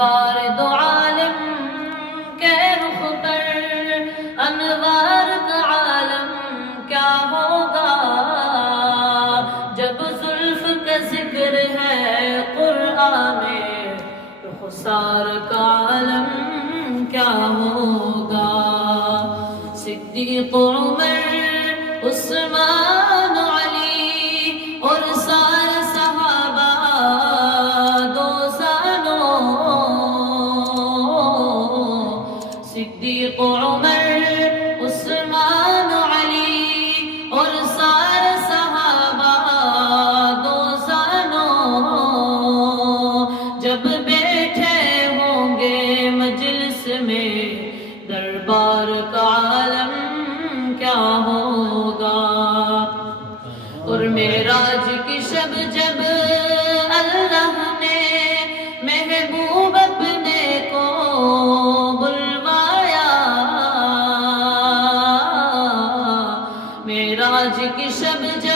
سرکار دو عالم کے رخ پر انوار کا عالم کیا ہوگا، جب زلف کا ذکر ہے قرآن میں رخسار کا عالم کیا ہوگا۔ صدیق عمر عثمان علی اور سارے صحابہ دو سالوں، صدیق عمر عثمان علی اور سارے صحابہ دو سالوں، جب بیٹھے ہوں گے مجلس میں دربار کا عالم کیا ہوگا۔ اور معراج کی شب جب اللہ نے محبوب اپنے کو بلوایا، معراج کی شب جب